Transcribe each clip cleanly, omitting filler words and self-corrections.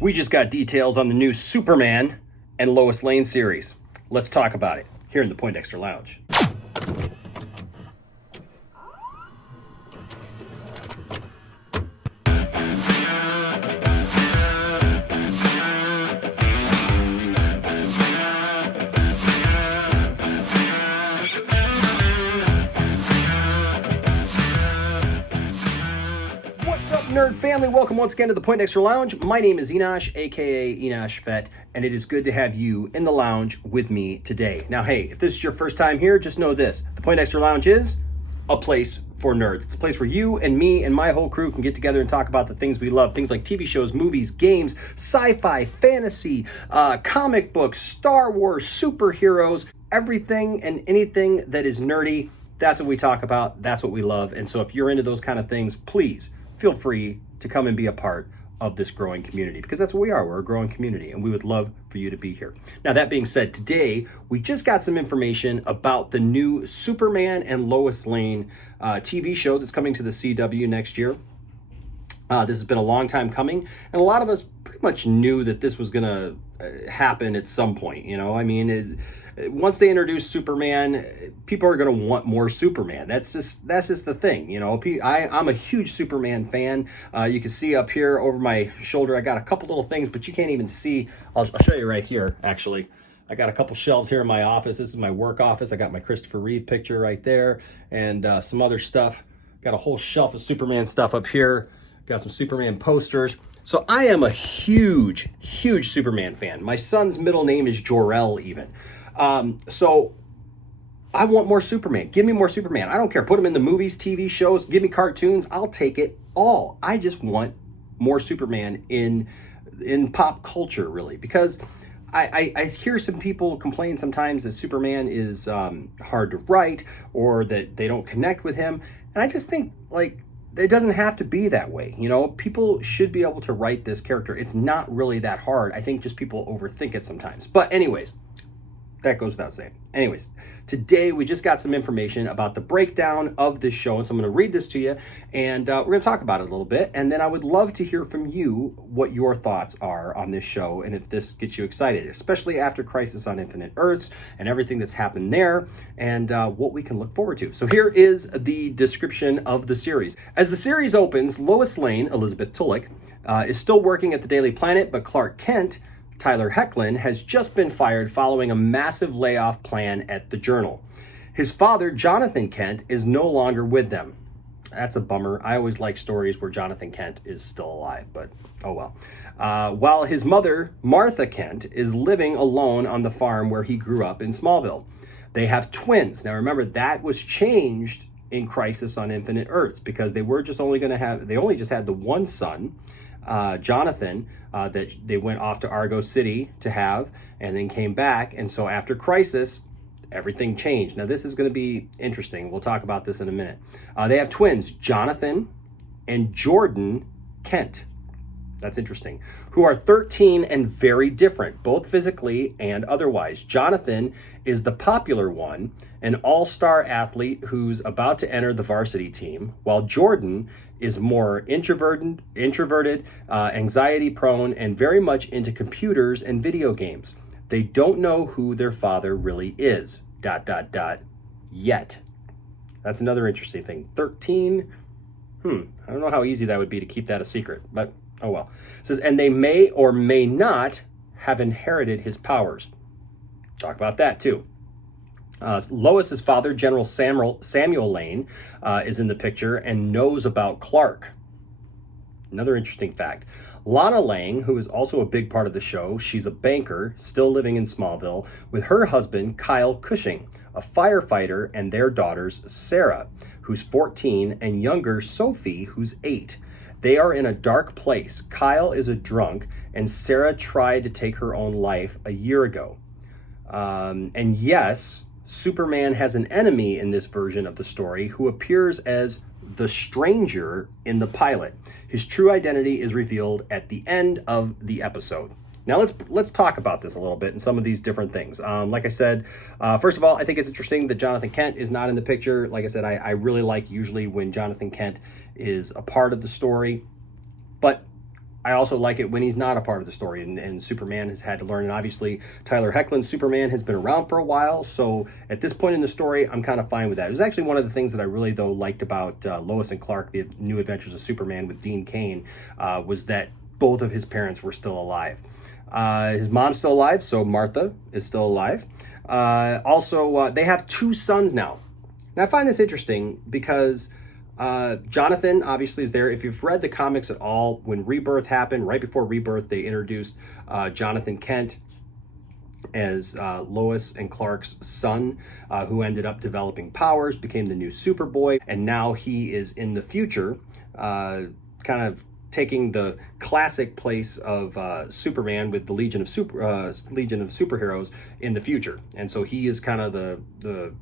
We just got details on the new Superman and Lois Lane series. Let's talk about it here in the Poindexter Lounge. Nerd family, welcome once again to the Poindexter Lounge. My name is Enosh, aka Enosh Fett, and it is good to have you in the lounge with me today. Now, hey, if this is your first time here, just know this: the Poindexter Lounge is a place for nerds. It's a place where you and me and my whole crew can get together and talk about the things we love. Things like TV shows, movies, games, sci-fi, fantasy, comic books, Star Wars, superheroes, everything and anything that is nerdy. That's what we talk about. That's what we love. And so if you're into those kind of things, please feel free to come and be a part of this growing community, because that's what we are. We're a growing community, and we would love for you to be here. Now, that being said, today we just got some information about the new Superman and Lois Lane TV show that's coming to the CW next year. This has been a long time coming, and a lot of us pretty much knew that this was going to happen at some point. You know, I mean, once they introduce Superman, people are going to want more Superman. That's just the thing, you know. I'm a huge Superman fan. You can see up here over my shoulder, I got a couple little things, but you can't even see. I'll show you right here, actually. I got a couple shelves here in my office. This is my work office. I got my Christopher Reeve picture right there, and some other stuff. Got a whole shelf of Superman stuff up here. Got some Superman posters. So I am a huge, huge Superman fan. My son's middle name is Jor-El even. So I want more Superman. Give me more Superman. I don't care. Put him in the movies, TV shows, give me cartoons. I'll take it all. I just want more Superman in pop culture, really, because I hear some people complain sometimes that Superman is hard to write or that they don't connect with him. And I just think, like, it doesn't have to be that way. You know, people should be able to write this character. It's not really that hard. I think just people overthink it sometimes. But anyways, that goes without saying. Anyways, today we just got some information about the breakdown of this show. And so I'm going to read this to you, and we're going to talk about it a little bit. And then I would love to hear from you what your thoughts are on this show and if this gets you excited, especially after Crisis on Infinite Earths and everything that's happened there, and what we can look forward to. So here is the description of the series. As the series opens, Lois Lane, Elizabeth Tulloch, is still working at the Daily Planet, but Clark Kent, Tyler Hoechlin, has just been fired following a massive layoff plan at the Journal. His father, Jonathan Kent, is no longer with them. That's a bummer. I always like stories where Jonathan Kent is still alive, but oh well. While his mother, Martha Kent, is living alone on the farm where he grew up in Smallville. They have twins. Now remember, that was changed in Crisis on Infinite Earths, because they only just had the one son, Jonathan, that they went off to Argo City to have, and then came back. And so after Crisis, everything changed. Now this is going to be interesting. We'll talk about this in a minute. They have twins, Jonathan and Jordan Kent. That's interesting. Who are 13 and very different, both physically and otherwise. Jonathan is the popular one, an all-star athlete who's about to enter the varsity team, while Jordan is more introverted, anxiety-prone, and very much into computers and video games. They don't know who their father really is, ... yet. That's another interesting thing. 13, I don't know how easy that would be to keep that a secret, but oh well. It says, and they may or may not have inherited his powers. Talk about that too. Lois's father, General Samuel Lane, is in the picture and knows about Clark. Another interesting fact. Lana Lang, who is also a big part of the show, she's a banker, still living in Smallville, with her husband, Kyle Cushing, a firefighter, and their daughters, Sarah, who's 14, and younger Sophie, who's 8. They are in a dark place. Kyle is a drunk, and Sarah tried to take her own life a year ago. And yes, Superman has an enemy in this version of the story who appears as the Stranger in the pilot. His true identity is revealed at the end of the episode. Now let's talk about this a little bit and some of these different things. Like I said, first of all, I think it's interesting that Jonathan Kent is not in the picture. Like I said, I really like usually when Jonathan Kent is a part of the story. But I also like it when he's not a part of the story and Superman has had to learn. And obviously, Tyler Hoechlin's Superman has been around for a while. So at this point in the story, I'm kind of fine with that. It was actually one of the things that I really, though, liked about Lois and Clark, The New Adventures of Superman with Dean Cain, was that both of his parents were still alive. His mom's still alive, so Martha is still alive. Also, they have 2 sons now. And I find this interesting because Jonathan obviously is there. If you've read the comics at all, when Rebirth happened, right before Rebirth, they introduced Jonathan Kent as Lois and Clark's son, who ended up developing powers, became the new Superboy, and now he is in the future, kind of taking the classic place of Superman with the Legion of Superheroes in the future. And so he is kind of the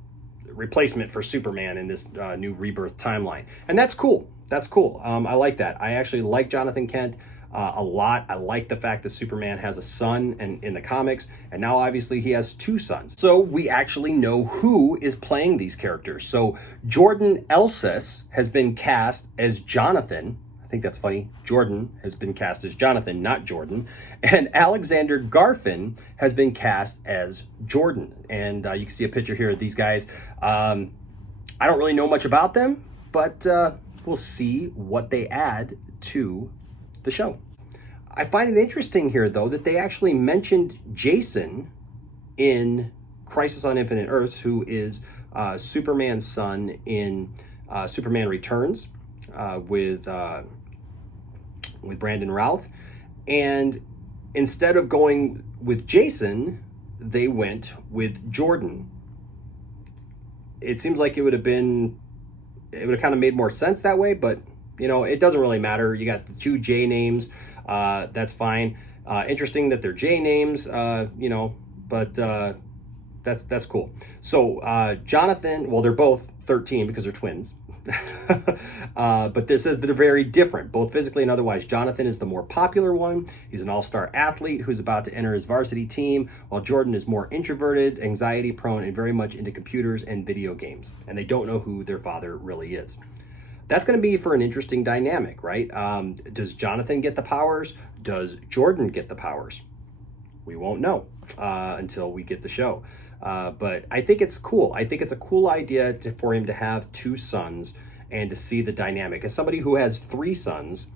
replacement for Superman in this new Rebirth timeline. And that's cool. That's cool. I like that. I actually like Jonathan Kent a lot. I like the fact that Superman has a son in the comics, and now obviously he has 2 sons. So we actually know who is playing these characters. So Jordan Elsass has been cast as Jonathan. I think that's funny. Jordan has been cast as Jonathan, not Jordan. And Alexander Garfin has been cast as Jordan. And you can see a picture here of these guys. I don't really know much about them, but we'll see what they add to the show. I find it interesting here, though, that they actually mentioned Jason in Crisis on Infinite Earths, who is Superman's son in Superman Returns. With Brandon Routh, and instead of going with Jason, they went with Jordan. It seems like it would have kind of made more sense that way, but you know, it doesn't really matter. You got the 2 J names, that's fine. Interesting that they're J names, you know, but that's cool. So Jonathan, well, they're both 13 because they're twins. But this is they're very different, both physically and otherwise. Jonathan is the more popular one. He's an all-star athlete who's about to enter his varsity team, while Jordan is more introverted, anxiety prone, and very much into computers and video games. And they don't know who their father really is. That's going to be for an interesting dynamic, right? Does Jonathan get the powers? Does Jordan get the powers? We won't know until we get the show. But I think it's cool. I think it's a cool idea for him to have 2 sons and to see the dynamic. As somebody who has 3 sons,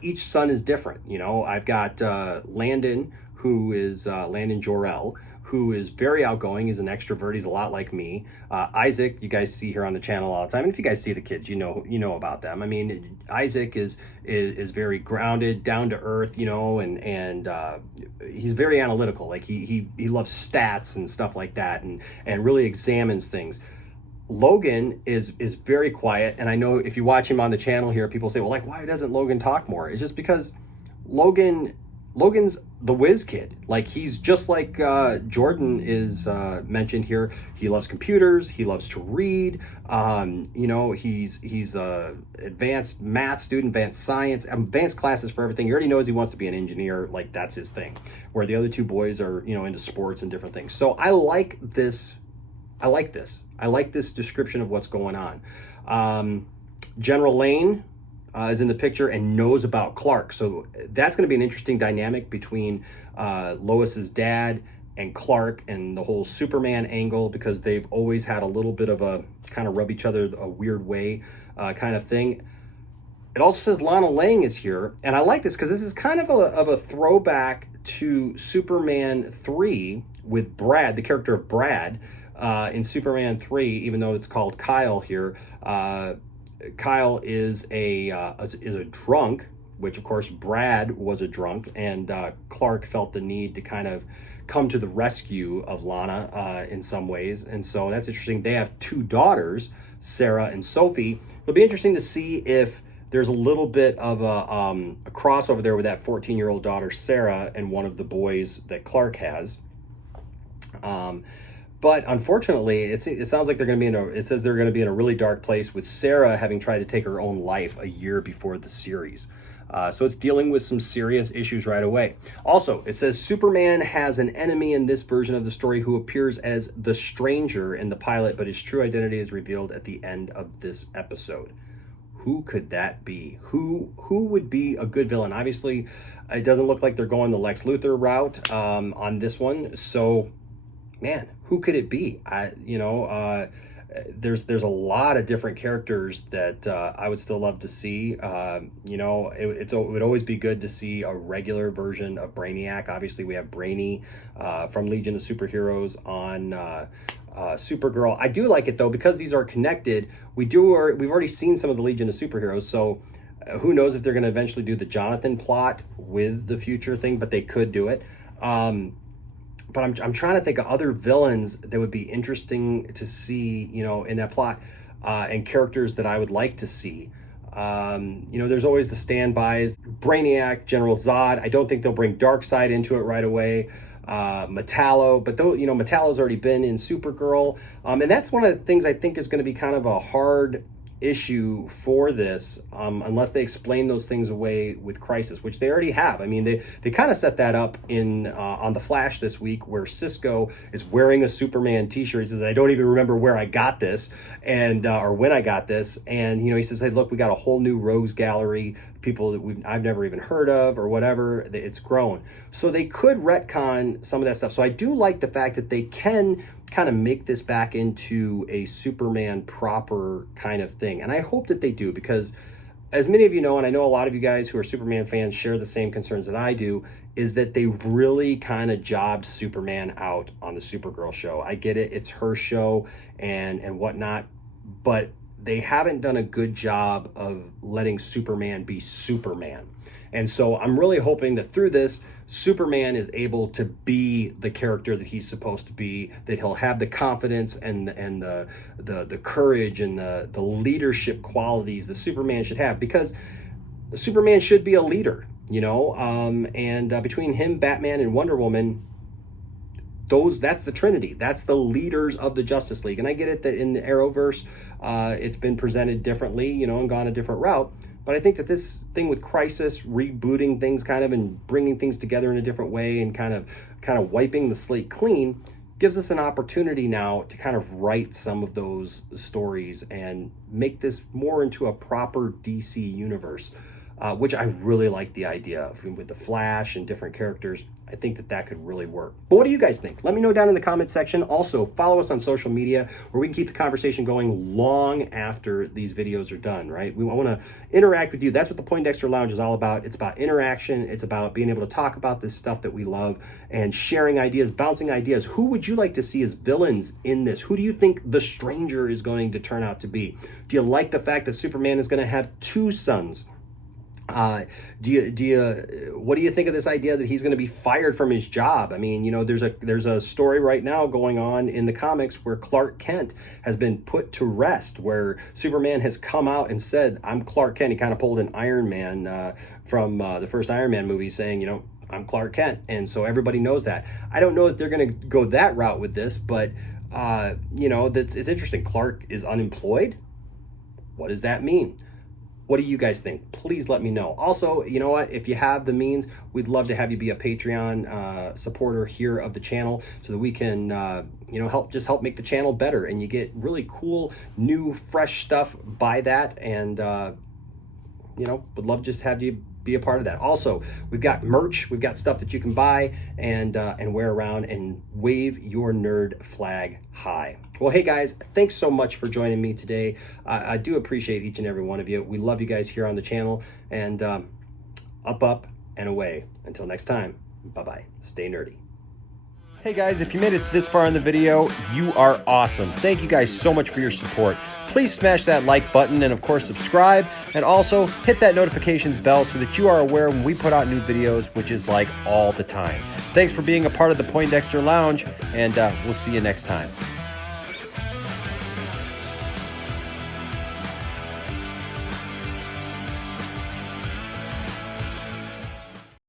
each son is different. You know, I've got Landon, who is Landon Jor-El, who is very outgoing. He's an extrovert. He's a lot like me. Isaac, you guys see here on the channel all the time. And if you guys see the kids, you know about them. I mean, Isaac is very grounded, down to earth, you know, and he's very analytical. Like he loves stats and stuff like that, and really examines things. Logan is very quiet, and I know if you watch him on the channel here, people say, well, like, why doesn't Logan talk more? It's just because Logan's the whiz kid. Like, he's just like Jordan is mentioned here. He loves computers. He loves to read. You know, he's a advanced math student, advanced science, advanced classes for everything. He already knows he wants to be an engineer. Like, that's his thing. Where the other 2 boys are, you know, into sports and different things. So I like this. I like this description of what's going on. General Lane is in the picture and knows about Clark. So that's going to be an interesting dynamic between Lois's dad and Clark and the whole Superman angle, because they've always had a little bit of a kind of rub each other a weird way kind of thing. It also says Lana Lang is here. And I like this because this is kind of a throwback to Superman 3 with Brad, the character of Brad in Superman 3, even though it's called Kyle here. Kyle is a drunk, which of course Brad was a drunk, and Clark felt the need to kind of come to the rescue of Lana in some ways. And so that's interesting. They have 2 daughters, Sarah and Sophie. It'll be interesting to see if there's a little bit of a crossover there with that 14-year-old daughter, Sarah, and one of the boys that Clark has. But unfortunately, it sounds like they're going to be it says they're going to be in a really dark place, with Sarah having tried to take her own life a year before the series. So it's dealing with some serious issues right away. Also, it says Superman has an enemy in this version of the story who appears as the Stranger in the pilot, but his true identity is revealed at the end of this episode. Who could that be? Who would be a good villain? Obviously, it doesn't look like they're going the Lex Luthor route on this one. So, man, who could it be? There's a lot of different characters that I would still love to see. It would always be good to see a regular version of Brainiac. Obviously, we have Brainy from Legion of Superheroes on Supergirl. I do like it though, because these are connected. We've already seen some of the Legion of Superheroes, so who knows if they're going to eventually do the Jonathan plot with the future thing, but they could do it. But I'm trying to think of other villains that would be interesting to see, in that plot, and characters that I would like to see. There's always the standbys, Brainiac, General Zod. I don't think they'll bring Darkseid into it right away. Metallo, but though, Metallo's already been in Supergirl. And that's one of the things I think is going to be kind of a hard issue for this, unless they explain those things away with Crisis, which they already have. I mean, they kind of set that up in on The Flash this week, where Cisco is wearing a Superman t-shirt. He says, I don't even remember where I got this, and or when I got this. And he says, hey, look, we got a whole new rogues gallery, people that I've never even heard of or whatever. It's grown, so they could retcon some of that stuff. So I do like the fact that they can kind of make this back into a Superman proper kind of thing. And I hope that they do, because as many of you know, and I know a lot of you guys who are Superman fans share the same concerns that I do, is that they really kind of jobbed Superman out on the Supergirl show. I get it, it's her show and whatnot, but they haven't done a good job of letting Superman be Superman. And so I'm really hoping that through this, Superman is able to be the character that he's supposed to be, that he'll have the confidence and the courage and the leadership qualities that Superman should have, because Superman should be a leader, between him, Batman, and Wonder Woman, that's the Trinity. That's the leaders of the Justice League. And I get it that in the Arrowverse, it's been presented differently, and gone a different route. But I think that this thing with Crisis, rebooting things kind of and bringing things together in a different way and kind of wiping the slate clean, gives us an opportunity now to kind of write some of those stories and make this more into a proper DC universe, which I really like the idea of, with the Flash and different characters. I think that could really work. But what do you guys think? Let me know down in the comment section. Also, follow us on social media, where we can keep the conversation going long after these videos are done, right? We want to interact with you. That's what the Poindexter Lounge is all about. It's about interaction. It's about being able to talk about this stuff that we love and sharing ideas, bouncing ideas. Who would you like to see as villains in this? Who do you think the Stranger is going to turn out to be? Do you like the fact that Superman is going to have two sons? What do you think of this idea that he's going to be fired from his job? I mean, there's a story right now going on in the comics where Clark Kent has been put to rest, where Superman has come out and said, I'm Clark Kent. He kind of pulled an Iron Man from the first Iron Man movie, saying, I'm Clark Kent. And so everybody knows that. I don't know if they're going to go that route with this, but it's interesting. Clark is unemployed. What does that mean? What do you guys think? Please let me know. Also, you know what? If you have the means, we'd love to have you be a Patreon supporter here of the channel, so that we can, help make the channel better, and you get really cool, new, fresh stuff by that. And would love to just have you be a part of that. Also, we've got merch. We've got stuff that you can buy and wear around and wave your nerd flag high. Well, hey guys, thanks so much for joining me today. I do appreciate each and every one of you. We love you guys here on the channel, and up, and away. Until next time, bye-bye. Stay nerdy. Hey guys, if you made it this far in the video, you are awesome. Thank you guys so much for your support. Please smash that like button and of course subscribe, and also hit that notifications bell so that you are aware when we put out new videos, which is like all the time. Thanks for being a part of the Poindexter Lounge, and we'll see you next time.